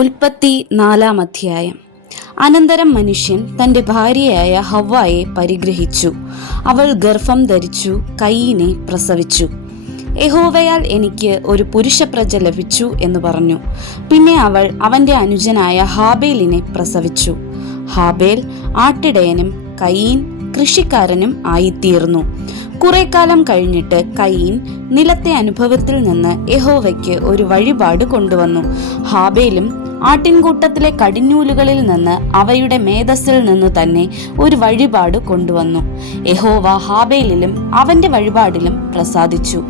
ഉൽപ്പത്തി 4-ാം അധ്യായം. അനന്തരം മനുഷ്യൻ തൻ്റെ ഭാര്യയായ ഹവ്വായെ പരിഗ്രഹിച്ചു. അവൾ ഗർഭം ധരിച്ചു കയീനെ പ്രസവിച്ചു. യഹോവയാൽ എനിക്ക് ഒരു പുരുഷപ്രജ ലഭിച്ചു എന്ന് പറഞ്ഞു. പിന്നെ അവൾ അവൻ്റെ അനുജനായ ഹാബേലിനെ പ്രസവിച്ചു. ഹാബേൽ ആട്ടിടയനും കയീൻ കൃഷിക്കാരനും ആയിത്തീർന്നു. കുറെ കാലം കഴിഞ്ഞിട്ട് കയീൻ നിലത്തെ അനുഭവത്തിൽ നിന്ന് യഹോവയ്ക്ക് ഒരു വഴിപാട് കൊണ്ടുവന്നു. ഹാബേലും ആട്ടിൻകൂട്ടത്തിലെ കടിഞ്ഞൂലുകളിൽ നിന്ന് അവയുടെ മേധസ്സിൽ നിന്ന് തന്നെ ഒരു വഴിപാട് കൊണ്ടുവന്നു. യഹോവ ഹാബേലിലും അവന്റെ വഴിപാടിലും പ്രസാദിച്ചു,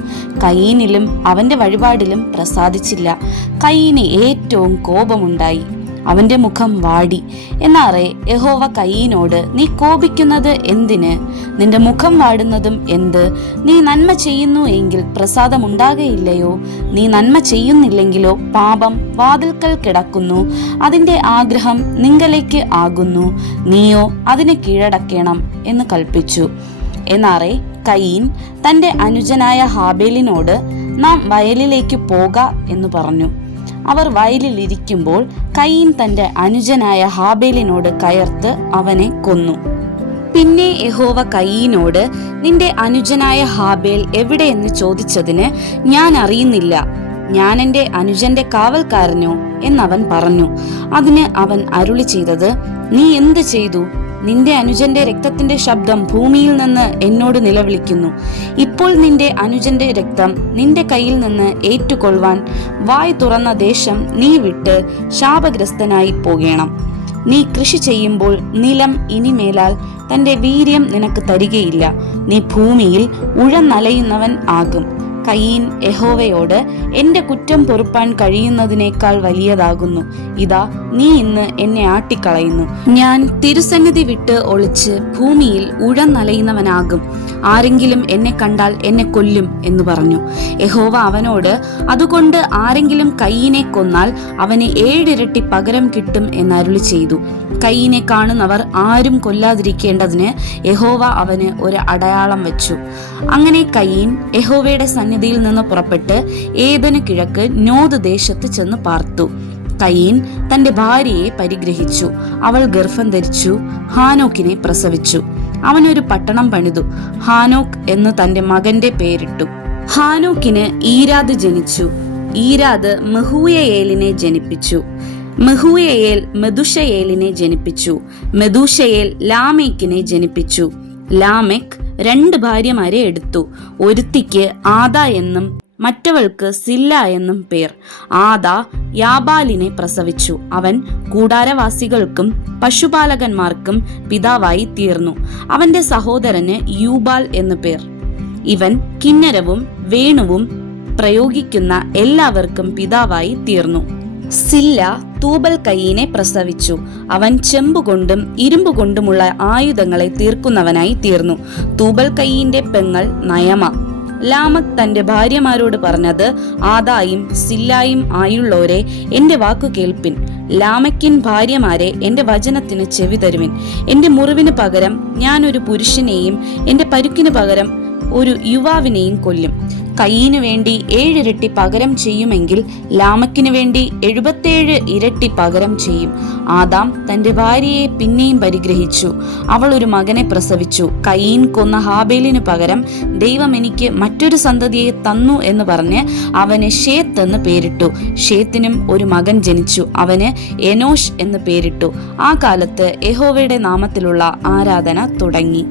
കയീനിലും അവന്റെ വഴിപാടിലും പ്രസാദിച്ചില്ല. കയീന് ഏറ്റവും കോപമുണ്ടായി, അവന്റെ മുഖം വാടി. എന്നാറെ യഹോവ കയീനോട്, നീ കോപിക്കുന്നത് എന്തിന്? നിന്റെ മുഖം വാടുന്നതും എന്ത്? നീ നന്മ ചെയ്യുന്നു എങ്കിൽ പ്രസാദമുണ്ടാകയില്ലയോ? നീ നന്മ ചെയ്യുന്നില്ലെങ്കിലോ പാപം വാതിൽക്കൽ കിടക്കുന്നു, അതിന്റെ ആഗ്രഹം നിങ്കലേക്ക് ആകുന്നു, നീയോ അതിനെ കീഴടക്കണം എന്ന് കൽപ്പിച്ചു. എന്നാറെ കയീൻ തന്റെ അനുജനായ ഹാബേലിനോട്, നാം വയലിലേക്ക് പോക എന്ന് പറഞ്ഞു. അവർ വയലിലിരിക്കുമ്പോൾ കയീൻ തന്റെ അനുജനായ ഹാബേലിനോട് കയർത്ത് അവനെ കൊന്നു. പിന്നെ യഹോവ കയീനോട്, നിന്റെ അനുജനായ ഹാബേൽ എവിടെയെന്ന് ചോദിച്ചതിന്, ഞാൻ അറിയുന്നില്ല, ഞാൻ എൻ്റെ അനുജന്റെ കാവൽക്കാരനോ എന്നവൻ പറഞ്ഞു. അതിന് അവൻ അരുളി ചെയ്തത്, നീ എന്ത് ചെയ്തു? നിന്റെ അനുജന്റെ രക്തത്തിന്റെ ശബ്ദം ഭൂമിയിൽ നിന്ന് എന്നോട് നിലവിളിക്കുന്നു. ഇപ്പോൾ നിന്റെ അനുജന്റെ രക്തം നിന്റെ കയ്യിൽ നിന്ന് ഏറ്റുകൊള്ളുവാൻ വായ് തുറന്ന ദേശം നീ വിട്ട് ശാപഗ്രസ്തനായി പോകണം. നീ കൃഷി ചെയ്യുമ്പോൾ നിലം ഇനിമേലാൽ തന്റെ വീര്യം നിനക്ക് തരികയില്ല, നീ ഭൂമിയിൽ ഉഴന്നലയുന്നവൻ ആകും. കയീൻ യഹോവയോട്, എന്റെ കുറ്റം പൊറുപ്പാൻ കഴിയുന്നതിനേക്കാൾ വലിയതാകുന്നു. ഇതാ, നീ ഇന്ന് എന്നെ ആട്ടിക്കളയുന്നു. ഞാൻ തിരുസന്നിധി വിട്ട് ഒളിച്ച് ഭൂമിയിൽ ഉഴന്നലയുന്നവനാകും. ആരെങ്കിലും എന്നെ കണ്ടാൽ എന്നെ കൊല്ലും എന്ന് പറഞ്ഞു. യഹോവ അവനോട്, അതുകൊണ്ട് ആരെങ്കിലും കയീനെ കൊന്നാൽ അവന് 7 ഇരട്ടി പകരം കിട്ടും എന്നരുളി ചെയ്തു. കയീനെ കാണുന്നവർ ആരും കൊല്ലാതിരിക്കേണ്ടതിന് യഹോവ അവന് ഒരു അടയാളം വെച്ചു. അങ്ങനെ കയീൻ യഹോവയുടെ സന്നിധിയിൽ നിന്ന് പുറപ്പെട്ട് ഏദന് കിഴക്ക് നോദ് ദേശത്ത് ചെന്ന് പാർത്തു. കയീൻ തന്റെ ഭാര്യയെ പരിഗ്രഹിച്ചു. അവൾ ഗർഭം ധരിച്ചു ഹാനോക്കിനെ പ്രസവിച്ചു. അവനൊരു പട്ടണം പണിതു, ഹാനോക്ക് എന്ന് തന്റെ മകന്റെ പേരിട്ടു. ഹാനോക്കിന് ഈരാദ് ജനിച്ചു. ഈരാദ് മെഹൂയയേലിനെ ജനിപ്പിച്ചു. മെഹൂയയേൽ മെതുശയേലിനെ ജനിപ്പിച്ചു. മെതുശയേൽ ലാമേക്കിനെ ജനിപ്പിച്ചു. ലാമെക്ക് 2 ഭാര്യമാരെ എടുത്തു. ഒരുത്തിക്ക് ആദാ എന്നും മറ്റവൾക്ക് സില്ല എന്നും പേർ. ആദാ യാബാലിനെ പ്രസവിച്ചു. അവൻ കൂടാരവാസികൾക്കും പശുപാലകന്മാർക്കും പിതാവായി തീർന്നു. അവന്റെ സഹോദരന് യൂബാൽ എന്നു പേർ. ഇവൻ കിന്നരവും വേണുവും പ്രയോഗിക്കുന്ന എല്ലാവർക്കും പിതാവായി തീർന്നു. സില്ല തൂബൽ കയീനെ പ്രസവിച്ചു. അവൻ ചെമ്പുകൊണ്ടും ഇരുമ്പുകൊണ്ടുമുള്ള ആയുധങ്ങളെ തീർക്കുന്നവനായി തീർന്നു. തൂബൽ കയീന്റെ പെങ്ങൾ നയമ. ലാമക് തന്റെ ഭാര്യമാരോട് പറഞ്ഞത്, ആദായും സില്ലായും ആയുള്ളോരെ എന്റെ വാക്കു കേൾപ്പിൻ. ലാമക്കിൻ ഭാര്യമാരെ എന്റെ വചനത്തിന് ചെവി തരുവിൻ. എന്റെ മുറിവിന് പകരം ഞാൻ ഒരു പുരുഷനെയും എന്റെ പരുക്കിന് പകരം ഒരു യുവാവിനെയും കൊല്ലും. കയീനു വേണ്ടി 7 ഇരട്ടി പകരം ചെയ്യുമെങ്കിൽ ലാമക്കിന് വേണ്ടി 77 ഇരട്ടി പകരം ചെയ്യും. ആദാം തന്റെ ഭാര്യയെ പിന്നെയും പരിഗ്രഹിച്ചു. അവൾ ഒരു മകനെ പ്രസവിച്ചു. കയീൻ കൊന്ന ഹാബേലിനു പകരം ദൈവം എനിക്ക് മറ്റൊരു സന്തതിയെ തന്നു എന്ന് പറഞ്ഞ് അവന് ഷേത്ത് എന്ന് പേരിട്ടു. ഷേത്തിനും ഒരു മകൻ ജനിച്ചു. അവന് എനോഷ് എന്ന് പേരിട്ടു. ആ കാലത്ത് യഹോവയുടെ നാമത്തിലുള്ള ആരാധന തുടങ്ങി.